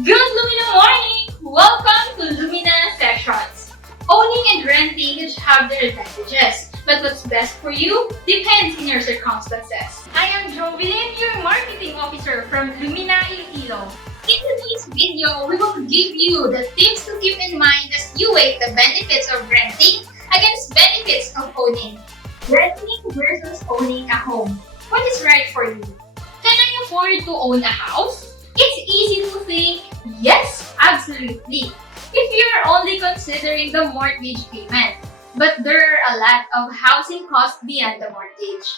Good Lumina morning! Welcome to Lumina Sessions. Owning and renting each have their advantages, but what's best for you depends on your circumstances. I am Jovelyn, your marketing officer from Lumina Iloilo. In today's video, we will give you the tips to keep in mind as you weigh the benefits of renting against benefits of owning. Renting versus owning a home. What is right for you? Can I afford to own a house? It's easy to think, yes, absolutely, if you're only considering the mortgage payment. But there are a lot of housing costs beyond the mortgage.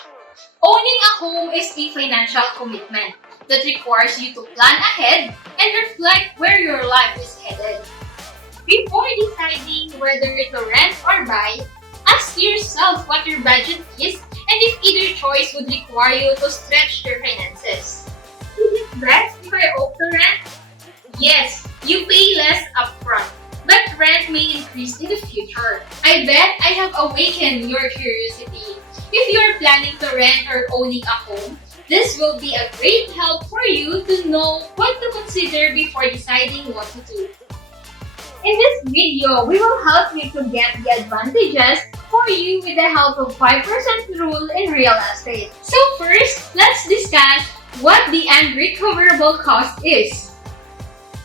Owning a home is a financial commitment that requires you to plan ahead and reflect where your life is headed. Before deciding whether to rent or buy, ask yourself what your budget is and if either choice would require you to stretch your finances. Is it best if I opt to rent? Yes, you pay less upfront, but rent may increase in the future. I bet I have awakened your curiosity. If you're planning to rent or owning a home, this will be a great help for you to know what to consider before deciding what to do. In this video, we will help you to get the advantages for you with the help of 5% rule in real estate. So first, let's discuss what the unrecoverable cost is.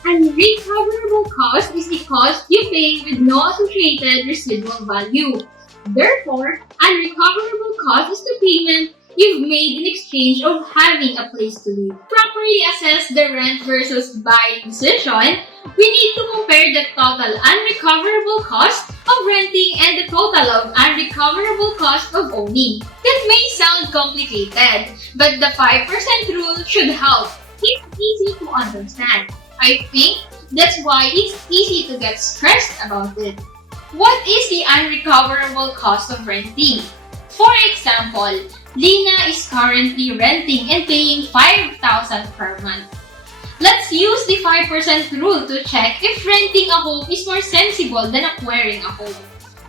Unrecoverable cost is the cost you pay with no associated residual value. Therefore, unrecoverable cost is the payment you've made in exchange of having a place to live. To properly assess the rent versus buy decision, we need to compare the total unrecoverable cost of renting and the total of unrecoverable cost of owning. That may sound complicated, but the 5% rule should help. It's easy to understand. I think that's why it's easy to get stressed about it. What is the unrecoverable cost of renting? For example, Lina is currently renting and paying 5,000 per month. Let's use the 5% rule to check if renting a home is more sensible than acquiring a home.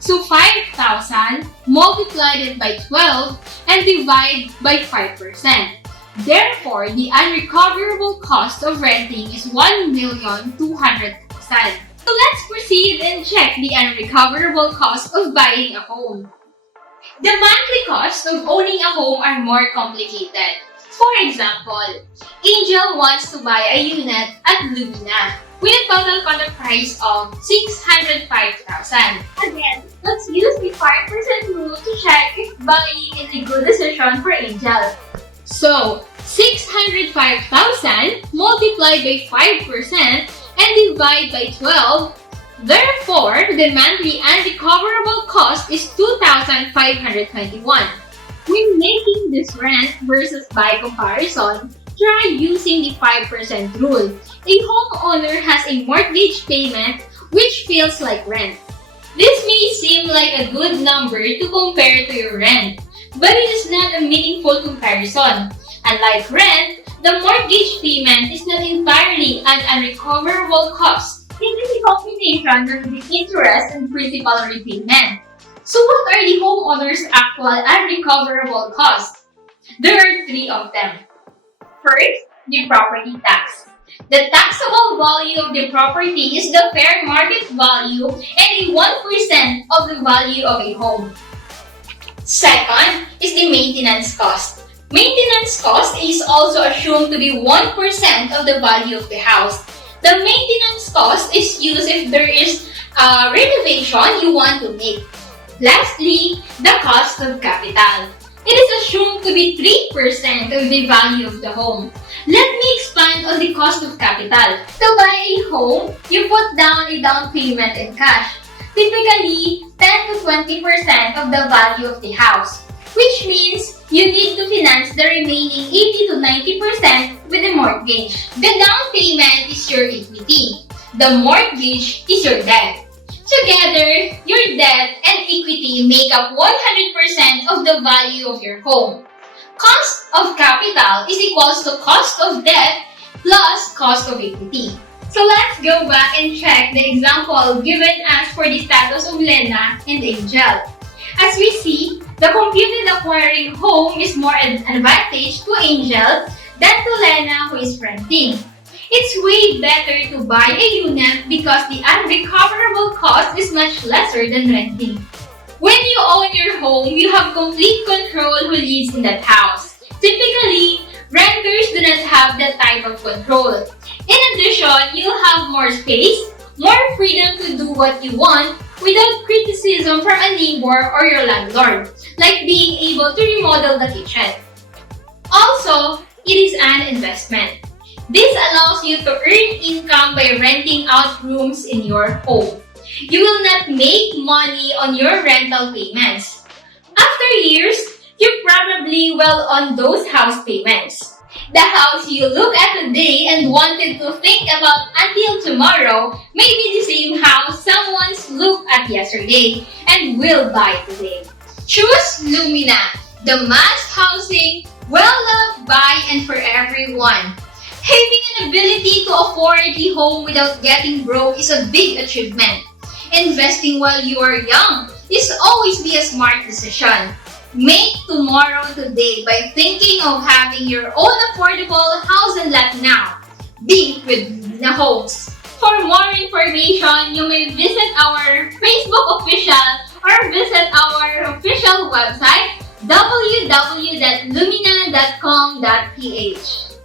So 5,000, multiply it by 12 and divide by 5%. Therefore, the unrecoverable cost of renting is 1,200,000. So let's proceed and check the unrecoverable cost of buying a home. The monthly costs of owning a home are more complicated. For example, Angel wants to buy a unit at Lumina with a total contract price of 605,000. Again, let's use the 5% rule to check if buying is a good decision for Angel. So, 605,000 multiplied by 5% and divide by 12. Therefore, the monthly unrecoverable cost is 2,521. When making this rent versus buy comparison, try using the 5% rule. A homeowner has a mortgage payment which feels like rent. This may seem like a good number to compare to your rent, but it is not a meaningful comparison. Unlike rent, the mortgage payment is not entirely an unrecoverable cost. It is a combination of the interest and principal repayment. So what are the homeowner's actual unrecoverable costs? There are 3 of them. First, the property tax. The taxable value of the property is the fair market value and a 1% of the value of a home. Second is the maintenance cost. Maintenance cost is also assumed to be 1% of the value of the house. The maintenance cost is used if there is a renovation you want to make. Lastly, the cost of capital. It is assumed to be 3% of the value of the home. Let me expand on the cost of capital. To buy a home, you put down a down payment in cash. Typically, 10 to 20% of the value of the house, which means you need to finance the remaining 80 to 90% with a mortgage. The down payment is your equity. The mortgage is your debt. Together, your debt and equity make up 100% of the value of your home. Cost of capital is equals to cost of debt plus cost of equity. So let's go back and check the example given us for the status of Lena and Angel. As we see, the computed acquiring home is more an advantage to Angel than to Lena who is renting. It's way better to buy a unit because the unrecoverable cost is much lesser than renting. When you own your home, you have complete control who lives in that house. Typically, renters do not have that type of control. In addition, you have more space, more freedom to do what you want without criticism from a neighbor or your landlord, like being able to remodel the kitchen. Also, it is an investment. This allows you to earn income by renting out rooms in your home. You will not make money on your rental payments. After years, you're probably well on those house payments. The house you look at today and wanted to think about until tomorrow may be the same house someone's looked at yesterday and will buy today. Choose Lumina, the mass housing, well-loved by and for everyone. Having an ability to afford a home without getting broke is a big achievement. Investing while you are young is always be a smart decision. Make tomorrow today by thinking of having your own affordable house and lot now. Be with Lumina Homes. For more information, you may visit our Facebook official or visit our official website www.lumina.com.ph.